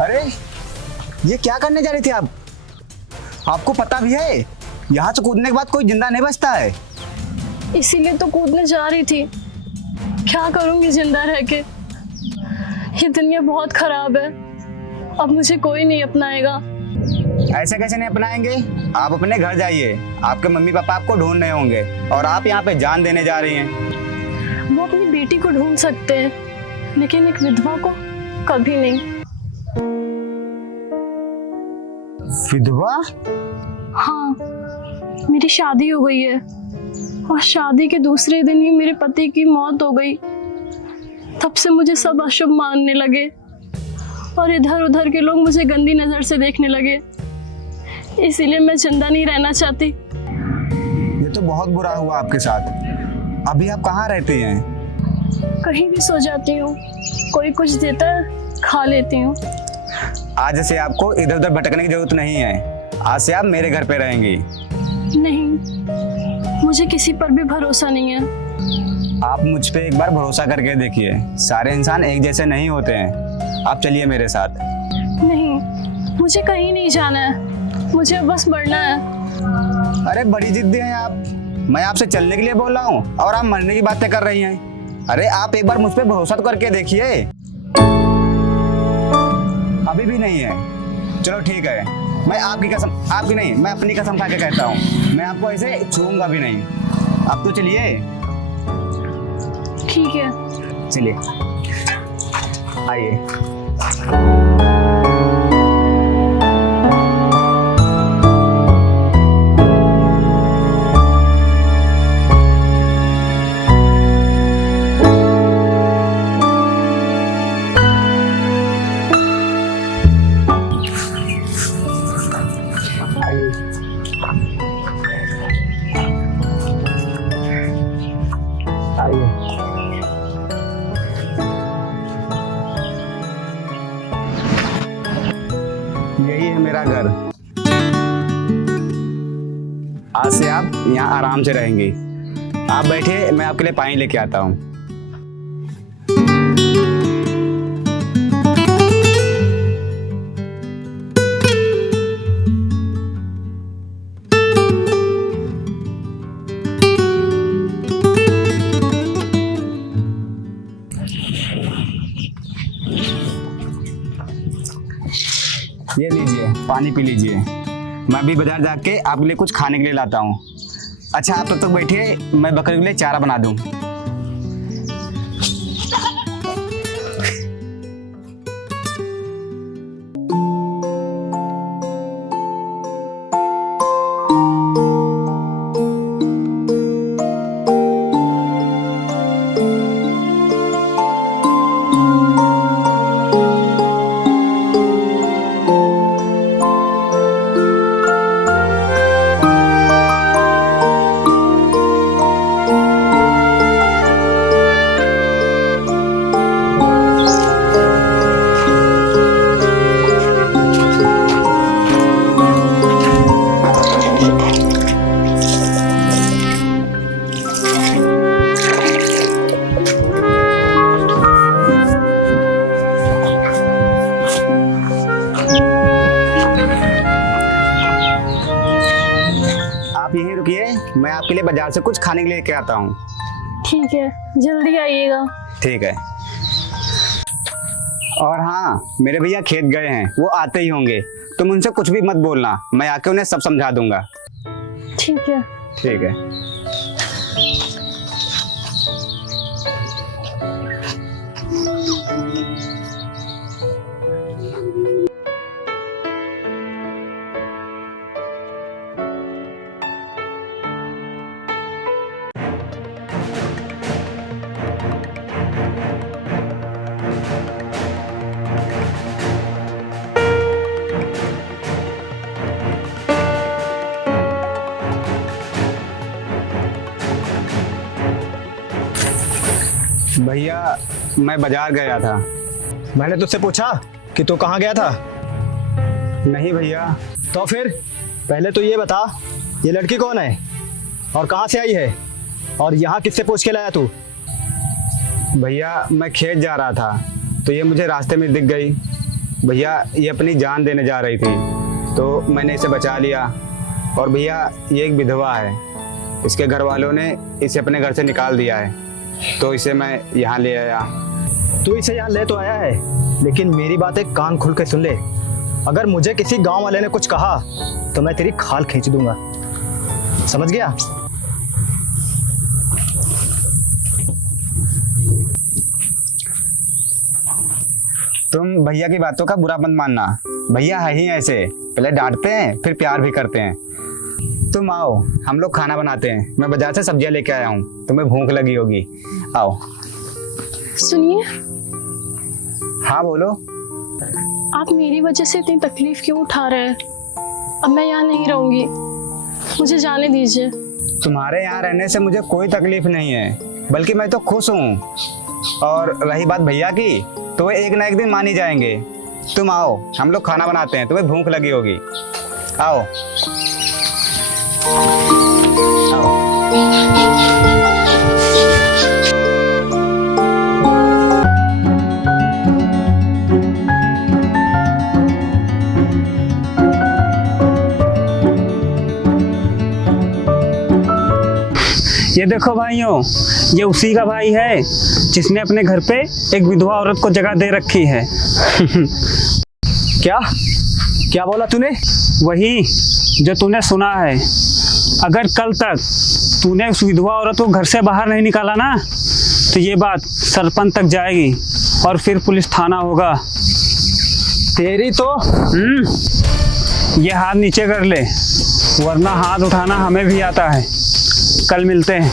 अरे ये क्या करने जा रही थी आप? आपको पता भी है यहाँ से कूदने के बाद कोई जिंदा नहीं बचता है। इसीलिए तो कूदने जा रही थी। क्या करूंगी जिंदा रह के? ये दुनिया बहुत खराब है, अब मुझे कोई नहीं अपनाएगा। ऐसे कैसे नहीं अपनाएंगे? आप अपने घर जाइए, आपके मम्मी पापा आपको ढूंढ रहे होंगे और आप यहाँ पे जान देने जा रही हैं। वो अपनी बेटी को ढूंढ सकते हैं, लेकिन एक विधवा को कभी नहीं। विधवा? हाँ, मेरी शादी हो गई है और शादी के दूसरे दिन ही मेरे पति की मौत हो गई। तब से मुझे सब अशुभ मानने लगे और इधर उधर के लोग मुझे गंदी नजर से देखने लगे। इसीलिए मैं जिंदा नहीं रहना चाहती। ये तो बहुत बुरा हुआ आपके साथ। अभी आप कहाँ रहती हैं? कहीं भी सो जाती हूँ, कोई कुछ देता है खा लेती हूँ। आज से आपको इधर उधर भटकने की जरूरत नहीं है। आज से आप मेरे घर पे रहेंगी। नहीं, मुझे किसी पर भी भरोसा नहीं है। आप मुझ पे एक बार भरोसा करके देखिए, सारे इंसान एक जैसे नहीं होते हैं। आप चलिए मेरे साथ। नहीं, मुझे कहीं नहीं जाना है, मुझे बस मरना है। अरे बड़ी जिद्दी हैं आप। मैं आपसे चलने के लिए बोल रहा हूँ और आप मरने की बातें कर रही हैं। अरे आप एक बार मुझ पे भरोसा तो करके देखिए। अभी भी नहीं है? चलो ठीक है, मैं आपकी कसम, आपकी नहीं, मैं अपनी कसम खा के कहता हूँ, मैं आपको ऐसे छूऊंगा भी नहीं। अब तो चलिए। ठीक है, चलिए आइए। यही है मेरा घर। आज से आप यहाँ आराम से रहेंगी। आप बैठिए, मैं आपके लिए पानी लेके आता हूँ। ये लीजिए, पानी पी लीजिए। मैं अभी बाजार जाके आपके लिए कुछ खाने के लिए लाता हूँ। अच्छा आप तब तक बैठिए, मैं बकरी के लिए चारा बना दूँ। यहीं रुकिए, मैं आपके लिए बाजार से कुछ खाने के लिए लेके आता हूँ। ठीक है, जल्दी आइएगा। ठीक है। और हाँ, मेरे भैया खेत गए हैं, वो आते ही होंगे। तुम उनसे कुछ भी मत बोलना, मैं आके उन्हें सब समझा दूंगा। ठीक है। ठीक है। भैया मैं बाजार गया था। मैंने तुझसे पूछा कि तू कहाँ गया था? नहीं भैया। तो फिर पहले तो ये बता, ये लड़की कौन है और कहाँ से आई है और यहाँ किससे पूछ के लाया तू? भैया मैं खेत जा रहा था तो ये मुझे रास्ते में दिख गई। भैया ये अपनी जान देने जा रही थी तो मैंने इसे बचा लिया। और भैया ये एक विधवा है, इसके घर वालों ने इसे अपने घर से निकाल दिया है तो इसे मैं यहाँ ले आया। तू इसे यहाँ ले तो आया है, लेकिन मेरी बात एक कान खुल के सुन ले। अगर मुझे किसी गांव वाले ने कुछ कहा तो मैं तेरी खाल खींच दूंगा, समझ गया? तुम भैया की बातों का बुरा मत मानना, भैया है ही ऐसे, पहले डांटते हैं फिर प्यार भी करते हैं। तुम आओ, हम लोग खाना बनाते हैं। मैं बाजार से सब्जियां लेके आया हूँ, तुम्हें भूख लगी होगी, आओ। सुनिए, हाँ बोलो। आप मेरी वजह से इतनी तकलीफ क्यों उठा रहे हैं? अब मैं यहाँ नहीं रहूंगी, मुझे जाने दीजिए। तुम्हारे यहाँ रहने से मुझे कोई तकलीफ नहीं है, बल्कि मैं तो खुश हूँ। और रही बात भैया की, तो वे एक ना एक दिन मान ही जाएंगे। तुम आओ, हम लोग खाना बनाते हैं, तुम्हें भूख लगी होगी, आओ। ये देखो भाइयों, ये उसी का भाई है जिसने अपने घर पे एक विधवा औरत को जगह दे रखी है। क्या क्या बोला तूने? वही जो तूने सुना है। अगर कल तक तूने उस विधवा औरत को घर से बाहर नहीं निकाला ना, तो ये बात सरपंच तक जाएगी और फिर पुलिस थाना होगा। तेरी तो ये हाथ नीचे कर ले, वरना हाथ उठाना हमें भी आता है। कल मिलते हैं,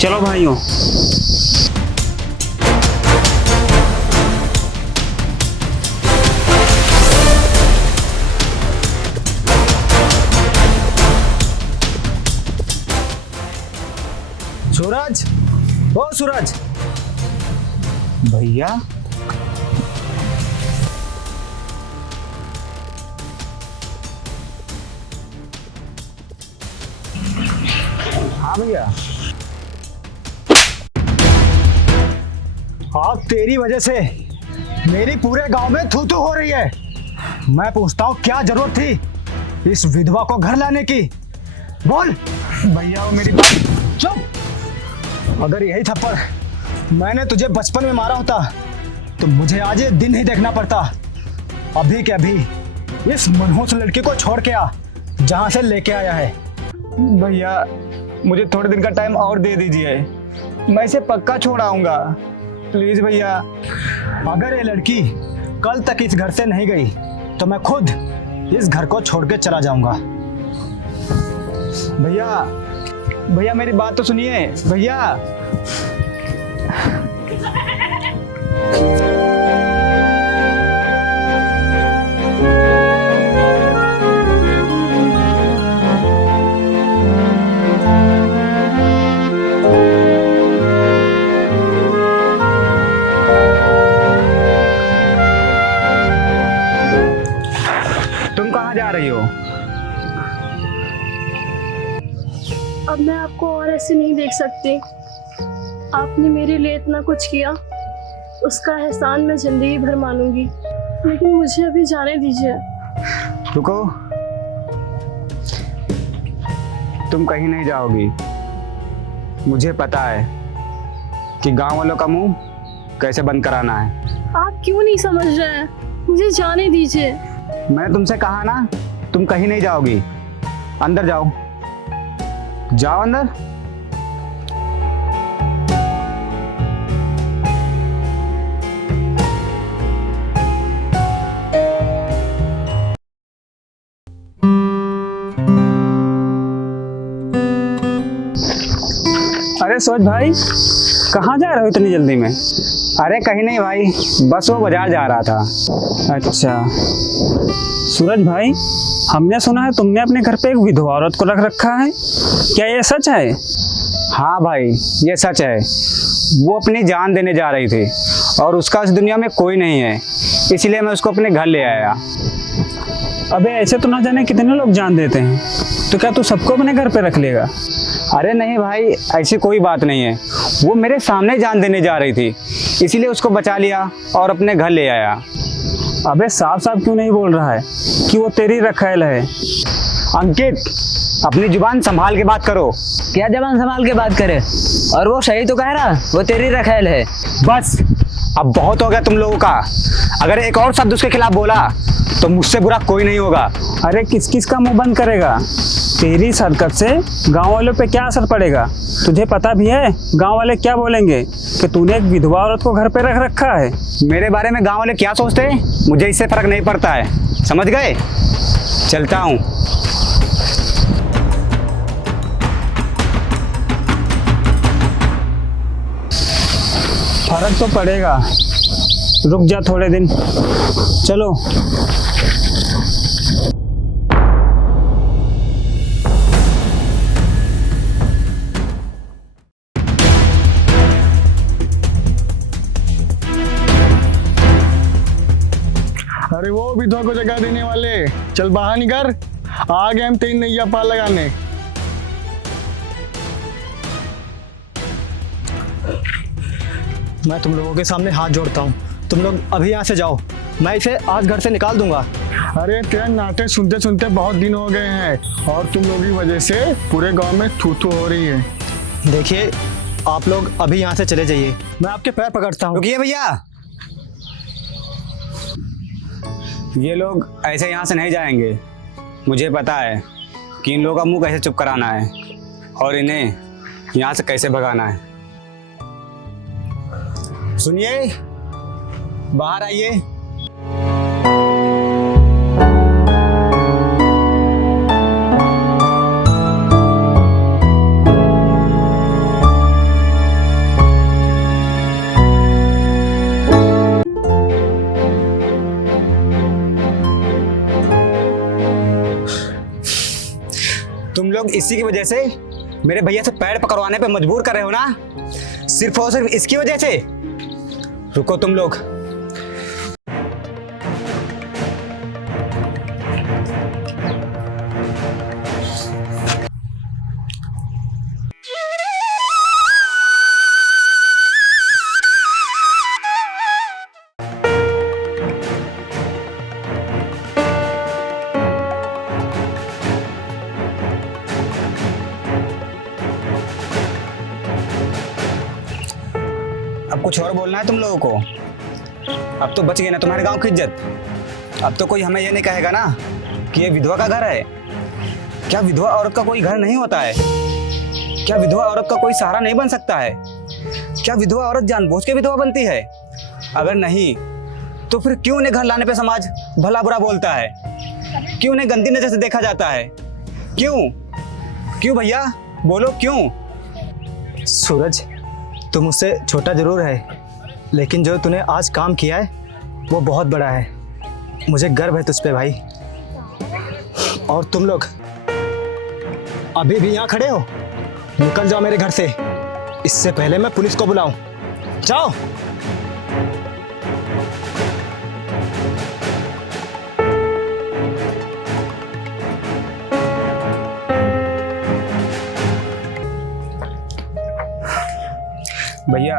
चलो भाइयों। सूरज, ओ सूरज। भैया हाँ भैया। आज तेरी वजह से मेरी पूरे गांव में थू थू हो रही है। मैं पूछता हूँ, क्या जरूरत थी इस विधवा को घर लाने की? बोल। भैया वो मेरी बात। चुप। अगर यही थप्पड़ मैंने तुझे बचपन में मारा होता तो मुझे आज ये दिन ही देखना पड़ता। अभी के अभी इस मनहूस लड़की को छोड़ के आ जहां से लेके आया है। भैया मुझे थोड़े दिन का टाइम और दे दीजिए, मैं इसे पक्का छोड़ आऊंगा, प्लीज भैया। अगर ये लड़की कल तक इस घर से नहीं गई तो मैं खुद इस घर को छोड़ के चला जाऊंगा। भैया भैया मेरी बात तो सुनिए भैया। तुम कहाँ जा रही हो? अब मैं आपको और ऐसे नहीं देख सकती। आपने मेरे लिए इतना कुछ किया, उसका एहसान मैं जिंदगी भर मानूंगी, लेकिन मुझे अभी जाने दीजिए। रुको, तुम कहीं नहीं जाओगी। मुझे पता है कि गांव वालों का मुंह कैसे बंद कराना है। आप क्यों नहीं समझ रहे हैं? मुझे जाने दीजिए। मैंने तुमसे कहा ना, तुम कहीं नहीं जाओगी। अंदर जाओ, जाओ अंदर। अरे सूरज भाई, कहाँ जा रहे हो इतनी जल्दी में? अरे कहीं नहीं भाई, बस वो बाजार जा रहा था। अच्छा सूरज भाई, हमने सुना है तुमने अपने घर पे एक विधवा औरत को रख रखा है, क्या ये सच है? हाँ भाई, ये सच है। वो अपनी जान देने जा रही थी और उसका इस दुनिया में कोई नहीं है, इसलिए मैं उसको अपने घर ले आया। अबे ऐसे तो ना जाने कितने लोग जान देते हैं, तो क्या तू सबको अपने घर पे रख लेगा? अरे नहीं भाई, ऐसी कोई बात नहीं है। वो मेरे सामने जान देने जा रही थी, इसीलिए उसको बचा लिया और अपने घर ले आया। अबे साफ साफ क्यों नहीं बोल रहा है कि वो तेरी रखैल है? अंकित, अपनी जुबान संभाल के बात करो। क्या जबान संभाल के बात करे? और वो सही तो कह रहा, वो तेरी रखैल है। बस, अब बहुत हो गया तुम लोगों का। अगर एक और शब्द उसके खिलाफ बोला तो मुझसे बुरा कोई नहीं होगा। अरे किस किस का मुंह बंद करेगा? तेरी इस हरकत से गांव वालों पे क्या असर पड़ेगा? तुझे पता भी है गांव वाले क्या बोलेंगे कि तूने एक विधवा औरत को घर पे रख रखा है? मेरे बारे में गांव वाले क्या सोचते हैं, मुझे इससे फर्क नहीं पड़ता है, समझ गए? चलता हूँ। फर्क तो पड़ेगा, रुक जा थोड़े दिन। चलो। अरे वो विधवा को जगह देने वाले, चल बाहर निकल। आ गए हम तेरी नैया पार लगाने। मैं तुम लोगों के सामने हाथ जोड़ता हूँ, तुम लोग अभी यहाँ से जाओ, मैं इसे आज घर से निकाल दूंगा। अरे तेरा नाटक सुनते सुनते बहुत दिन हो गए हैं और तुम लोगों की वजह से पूरे गांव में थू थू हो रही है। देखिए, आप लोग अभी यहाँ से चले जाइए, मैं आपके पैर पकड़ता हूँ। रुकिए भैया, ये लोग ऐसे यहाँ से नहीं जाएंगे। मुझे पता है कि इन लोगों का मुंह कैसे चुप कराना है और इन्हें यहाँ से कैसे भगाना है। सुनिए, बाहर आइए। तुम लोग इसी की वजह से मेरे भैया से पैर पकड़वाने पे मजबूर कर रहे हो ना? सिर्फ और सिर्फ इसकी वजह से? रुको तुम लोग। अब कुछ और बोलना है तुम लोगों को? अब तो बच गए ना तुम्हारे गांव की इज्जत। अब तो कोई हमें ये नहीं कहेगा ना कि ये विधवा का घर है। क्या विधवा औरत का कोई घर नहीं होता है? क्या विधवा औरत का कोई सहारा नहीं बन सकता है? क्या विधवा औरत जानबूझ के विधवा बनती है? अगर नहीं तो फिर क्यों उन्हें घर लाने पे समाज भला बुरा बोलता है? क्यों उन्हें गंदी नजर से देखा जाता है? क्यों भैया, बोलो क्यों? सूरज, तू मुझसे छोटा जरूर है, लेकिन जो तूने आज काम किया है वो बहुत बड़ा है। मुझे गर्व है तुझ पे भाई। और तुम लोग अभी भी यहाँ खड़े हो? निकल जाओ मेरे घर से, इससे पहले मैं पुलिस को बुलाऊं। जाओ। भैया,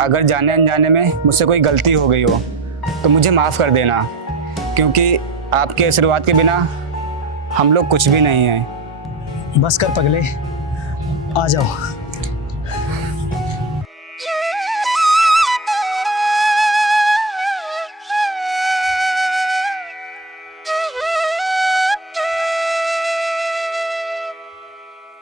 अगर जाने अनजाने में मुझसे कोई गलती हो गई हो तो मुझे माफ़ कर देना, क्योंकि आपके आशीर्वाद के बिना हम लोग कुछ भी नहीं हैं। बस कर पगले, आ जाओ।